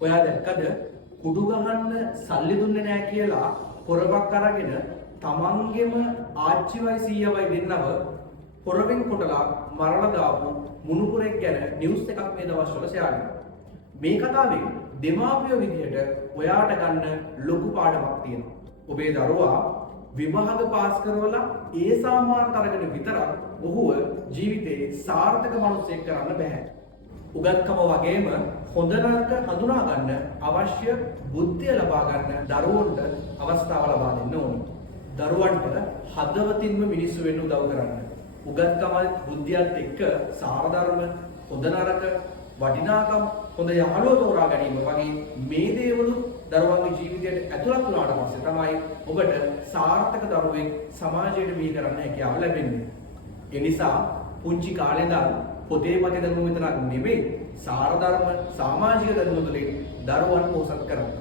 ඔයා දැක්කද කුඩු ගහන්න සල්ලි දුන්නේ නැහැ කියලා පොරවක් අරගෙන තමන්ගෙම ආච්චිවයි සීයවයි දෙන්නව පොරවෙන් කොටලා මරලා දාපු මුණුපුරෙක් ගැන නිවුස් එකක් මේ දවස්වල ෂෙයා කරනවා. මේ කතාවෙන් දෙමාපියෝ විදිහට ඔයාට ගන්න ලොකු පාඩමක් තියෙනවා. ඔබේ දරුවා විභාග පාස් කරවලා ඒ සාමාන්‍ය අරගෙන විතරක් ඔහුව ජීවිතේ සාර්ථක මිනිසෙක් කරන්න බෑ. උගත්කම වගේම හොඳ නරක හඳුනා ගන්න අවශ්‍ය බුද්ධිය ලබා ගන්න දරුවන්ට අවස්ථාව ලබා දෙන්න ඕනේ. දරුවන්ට හදවතින්ම මිනිස්සු වෙන්න උදව් කරන්න. උගත්කමයි බුද්ධියත් එක්ක සාරධර්ම හොඳ නරක වටිනාකම් හොඳ යහළුව තෝරා ගැනීම වගේ මේ දේවලු දරුවන්ගේ ජීවිතයට ඇතුළත් වුණාට පස්සේ තමයි ඔබට සාර්ථක දරුවෙක් සමාජයට බිහි කරන්න හැකියාව ලැබෙන්නේ. ඒ නිසා පුංචි කාලේ ඉඳන් පොතේ මතක දැනුම විතරක් නෙවෙයි සාරධර්ම සමාජික දැනුම තුළින් දරුවන් පෝෂත් කරන්න.